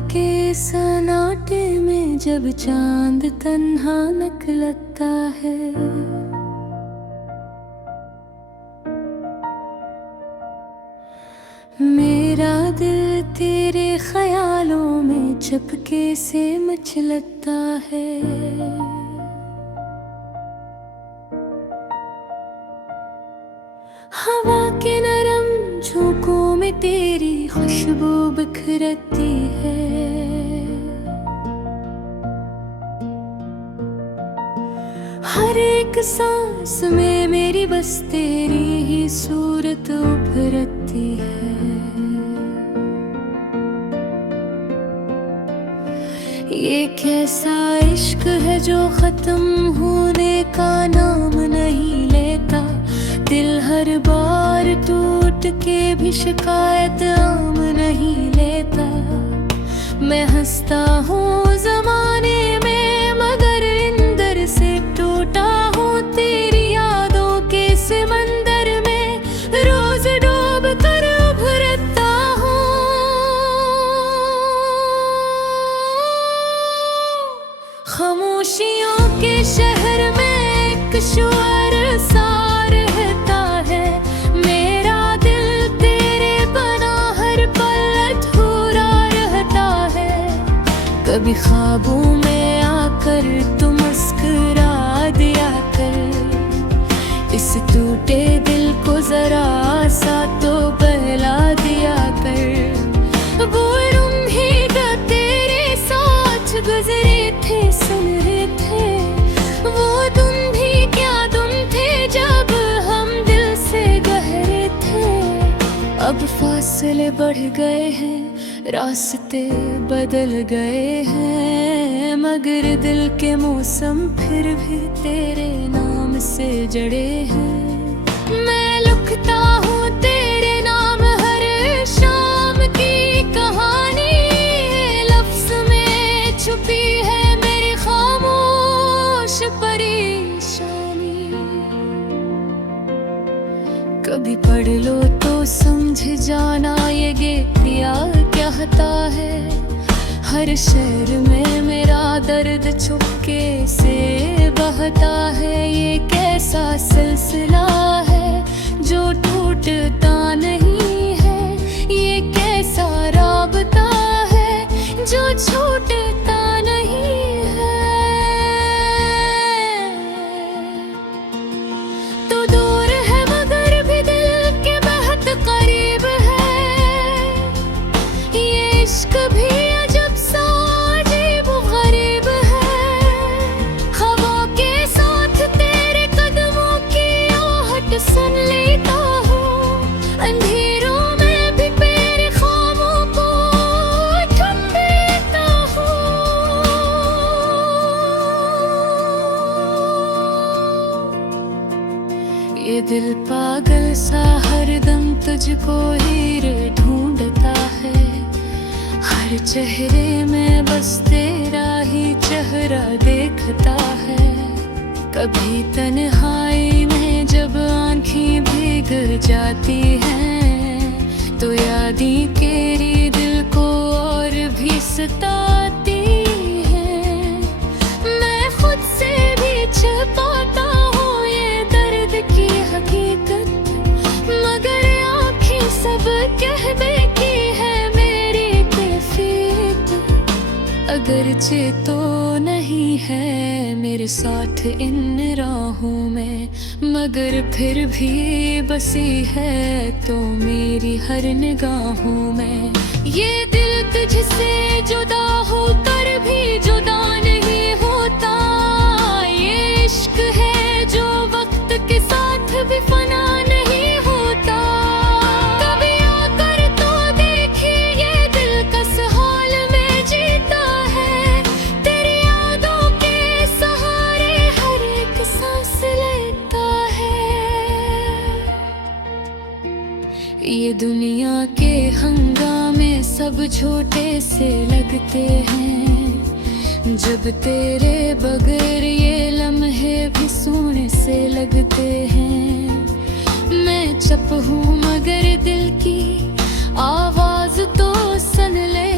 के सन्नाटे में जब चांद तन्हा निकलता है, मेरा दिल तेरे ख्यालों में चुपके से मचलता है। हवा के नरम झोंकों में तेरी खुशबू बिखरती है, हर एक सांस में मेरी बस तेरी ही सूरत उभरती है। ये कैसा इश्क है जो खत्म होने का नाम नहीं लेता, दिल हर बार टूट के भी शिकायत आम नहीं लेता। मैं हंसता हूँ ज़माने में मगर अंदर से टूटा हूँ तेरी यादों के समंदर में, रोज डूब कर उभरता हूँ। खामोशियों के शहर में एक शोर सा रहता है, मेरा दिल तेरे बना हर पल अधूरा रहता है। कभी ख्वाबों में आकर तू मुस्कुरा दिया कर, इस टूटे दिल को जरा सा तो बहला दिया कर। वो उम्मीद तेरे साथ गुजरे थे, सुन रहे थे वो तुम भी क्या तुम थे जब हम दिल से गहरे थे। अब फासले बढ़ गए हैं, रास्ते बदल गए हैं, मगर दिल के मौसम फिर भी तेरे नाम से जड़े हैं। मैं लिखता हूँ तेरे नाम हर शाम की कहानी, लफ्ज़ में छुपी है मेरी खामोश परेशानी। कभी पढ़ लो तो समझ जाना ये गीतिया कहता है, हर शेर में मेरा दर्द चुपके से बहता है। ये कैसा सिलसिला है जो टूटता नहीं है, ये कैसा राबता है जो छूटता नहीं है। तो दूर है मगर भी दिल के बहुत करीब है, ये इश्क भी अजब सा अजीब गरीब है। हवा के साथ तेरे कदमों की आहट सुन लेता हूँ, अंधेरों में भी मेरे ख्वाबों को थम देता हूँ। ये दिल पागल सा हरदम तुझको ही ढूंढता है, हर चेहरे में बस तेरा ही चेहरा देखता है। कभी तन्हाई में जब आँखें भीग जाती हैं, तो यादें तेरी दिल को और भी सताती हैं। मैं खुद से भी छिपाता हूँ ये दर्द की हकीकत, मगर आँखें सब कहने की है मेरी कैफियत। अगरचे तो नहीं है मेरे साथ इन राहों में, मगर फिर भी बसी है तो मेरी हर निगाहों में। ये दिल तुझसे जुदा होकर भी जुदा नहीं होता, ये इश्क है जो वक्त के साथ भी फना नहीं होता। कभी आकर तो देखिए ये दिल किस हाल में जीता है, तेरी यादों के सहारे हर एक सांस लेता है। ये दुनिया के हंगामे सब छोटे से लगते हैं, जब तेरे बगैर ये लम्हे भी सोने से लगते हैं। मैं चुप हूँ मगर दिल की आवाज तो सुन ले,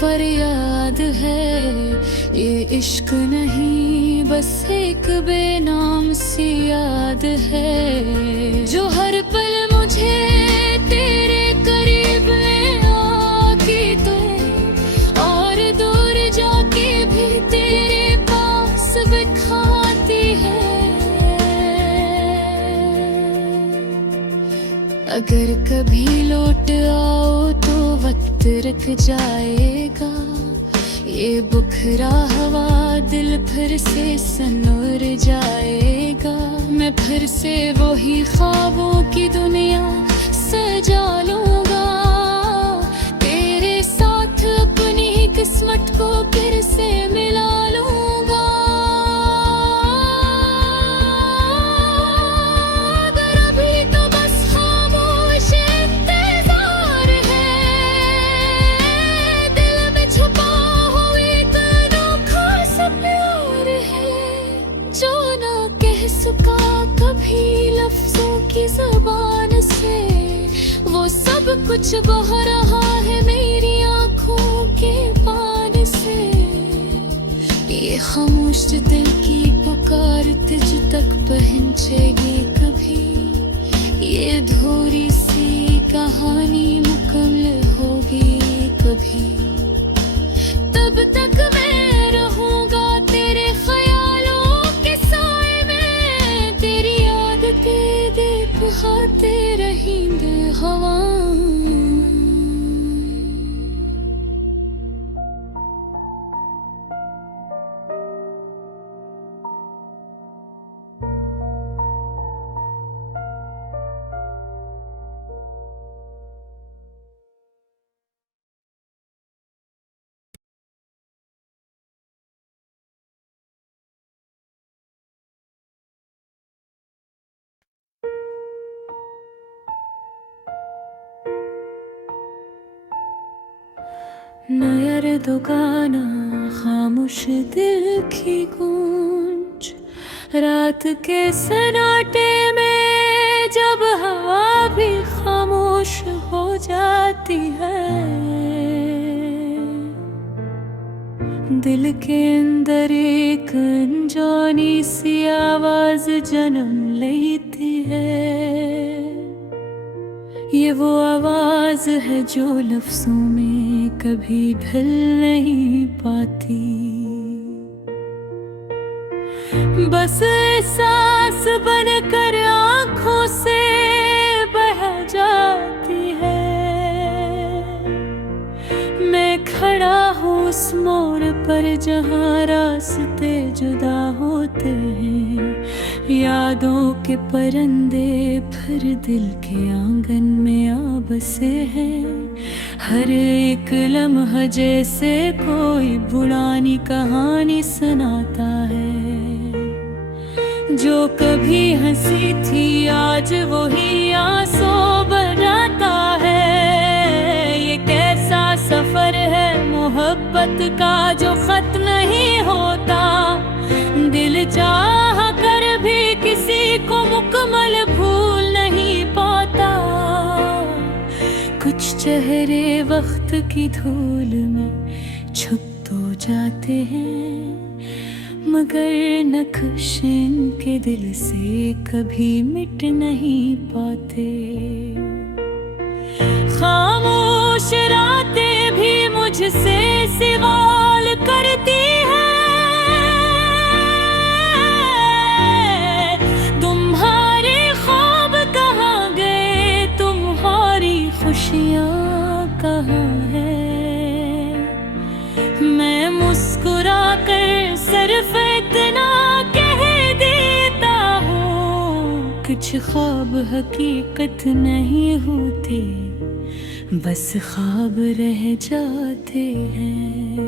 फरियाद है। ये इश्क नहीं बस एक बेनाम सी याद है, जो हर पल मुझे तेरे करीब ले आके तो, और दूर जाके भी तेरे पास बिठाती है। अगर कभी लौट आओ तो वक्त रुक जाएगा, ये बुखरा हवा दिल फिर से सनोर जाएगा। मैं फिर से वही ख्वाबों की दुनिया सजा लूंगा, तेरे साथ अपनी ही किस्मत को फिर से मिला लूंगा। अगर अभी तो बस खामोश इंतजार है, दिल में छुपा जो ना कह सका कभी लफ्जों की ज़बान से, वो सब कुछ बह रहा है मेरी आँखों के पान से। ये खामोश दिल की पुकार तुझ तक पहुँचेगी कभी, ये अधूरी सी कहानी मुकम्मल होगी कभी। तब तक मैं रहूँगा तेरे देखते रहेंगे हवा। नया दो गाना खामोश दिल की गूंज, रात के सन्नाटे में जब हवा भी खामोश हो जाती है, दिल के अंदर एक अनजानी सी आवाज जन्म लेती है। ये वो आवाज है जो लफ्जों में कभी ढल नहीं पाती, बस एहसास बनकर आँखों से बह जाती है। मैं खड़ा हूँ उस मोड़ पर जहाँ रास्ते जुदा होते हैं, यादों के परिंदे फिर दिल के आंगन में आ बसे हैं। हर एक लम्हा जैसे कोई पुरानी कहानी सुनाता है, जो कभी हंसी थी आज वही आंसू बनाता है। ये कैसा सफर है मोहब्बत का जो खत्म नहीं होता, दिल चाह कर भी किसी को मुकम्मल भूल नहीं पाता। कुछ चेहरे वक्त की धूल में छुप तो जाते हैं, मगर नक्श इनके दिल से कभी मिट नहीं पाते। खामोश रातें भी मुझसे सवाल करती है, तुम्हारे ख्वाब कहाँ गए, तुम्हारी खुशियाँ कहाँ है। मैं मुस्कुरा कर सिर्फ इतना कह देता हूँ, कुछ ख्वाब हकीकत नहीं होते, बस ख्वाब रह जाते हैं।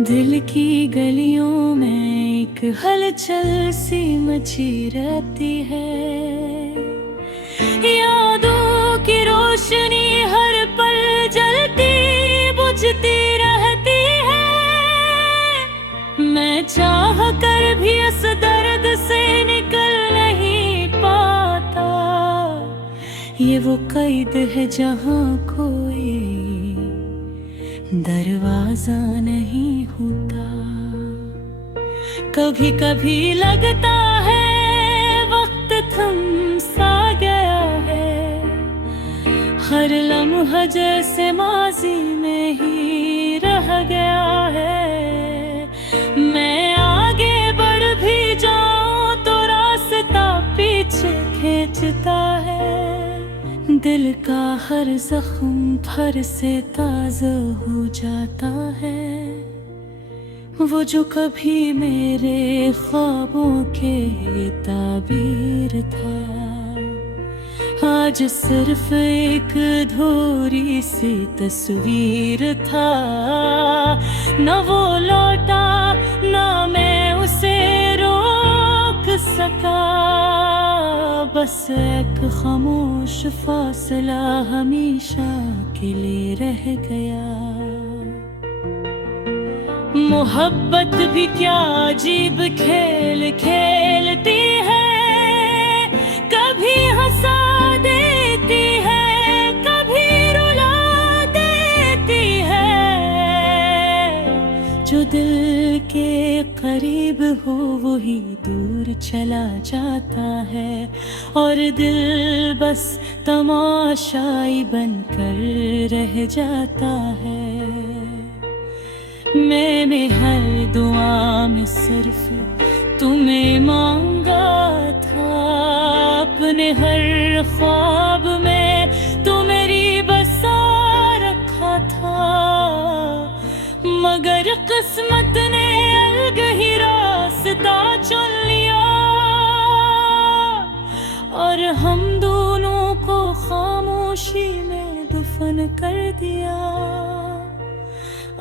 दिल की गलियों में एक हलचल सी मची रहती है, यादों की रोशनी हर पल जलती बुझती रहती है। मैं चाह कर भी इस दर्द से निकल नहीं पाता, ये वो कैद है जहाँ कोई दरवाजा नहीं होता। कभी कभी लगता है वक्त थम सा गया है, हर लम्हा जैसे माजी में ही रह गया है। मैं आगे बढ़ भी जाऊं तो रास्ता पीछे खींचता है। दिल का हर जख्म फिर से ताज़ा हो जाता है। वो जो कभी मेरे ख्वाबों के ताबीर था, आज सिर्फ एक अधूरी सी तस्वीर था। न वो लौटा न मैं उसे रोक सका, बस एक खामोश फासला हमेशा के लिए रह गया। मोहब्बत भी क्या अजीब खेल खेलती है, कभी हंसा देती है, कभी रुला देती है। जो दिल के करीब हो वही दूर चला जाता है, और दिल बस तमाशाई बनकर रह जाता है। मैंने हर दुआ में सिर्फ तुम्हें मांगा था, अपने हर ख्वाब में तू मेरी बसा रखा था। मगर किस्मत ने अलग ही रास्ता चुन लिया, और हम दोनों को खामोशी में दफन कर दिया।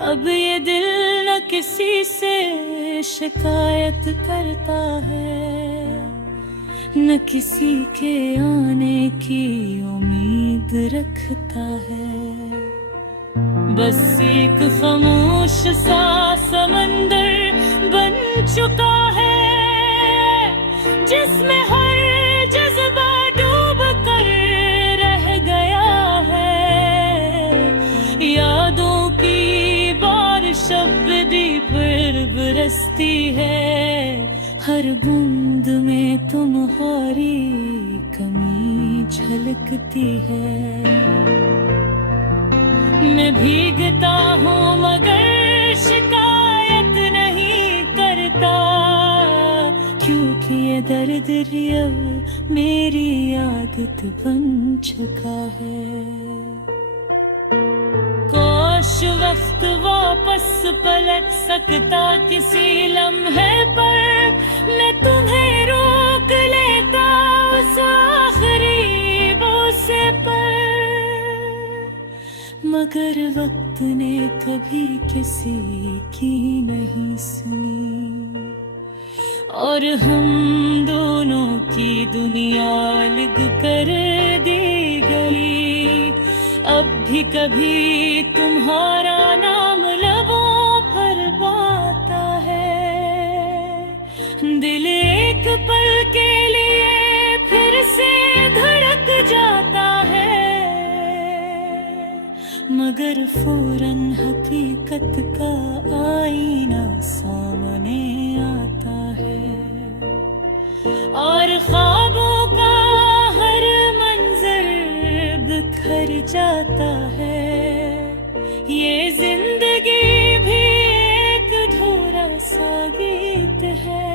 अब ये दिल न किसी से शिकायत करता है, न किसी के आने की उम्मीद रखता है। बस एक खामोश सा समंदर बन चुका है, जिसमें हर जज्बा डूब कर रह गया है। यादों की शब्दी पर बरसती है, हर बूंद में तुम्हारी कमी झलकती है। मैं भीगता हूँ मगर शिकायत नहीं करता, क्योंकि ये दर्द अब मेरी आदत बन चुका है। वक्त वापस पलट सकता किसी लम्हे पर, मैं तुम्हें रोक लेता उस आखिरी बोसे पर। मगर वक्त ने कभी किसी की नहीं सुनी, और हम दोनों की दुनिया अलग कर दी गई। अब भी कभी तुम्हारा नाम लबों पर बाता है, दिल एक पल के लिए फिर से धड़क जाता है। मगर फौरन हकीकत का आईना सामने आता है, और ख्वाबों का हर मंजर बिखर जाता है। ये जिंदगी भी एक अधूरा सा गीत है,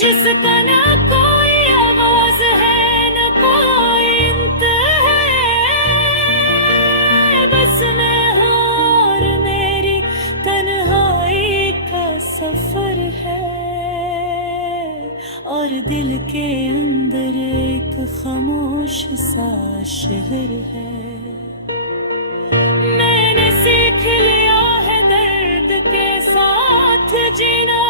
जिसका ना कोई आवाज है न कोई अंत है। बस मैं हूँ और मेरी तन्हाई का सफर है, और दिल के अंदर एक खामोश सा शहर है। मैंने सीख लिया है दर्द के साथ जीना,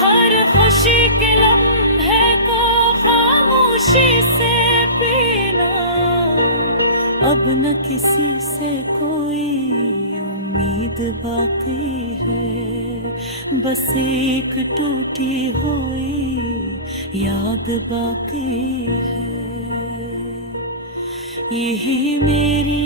हर खुशी के लम्हे को खामोशी से पीना। अब न किसी से कोई उम्मीद बाकी है, बस एक टूटी हुई याद बाकी है। यही मेरी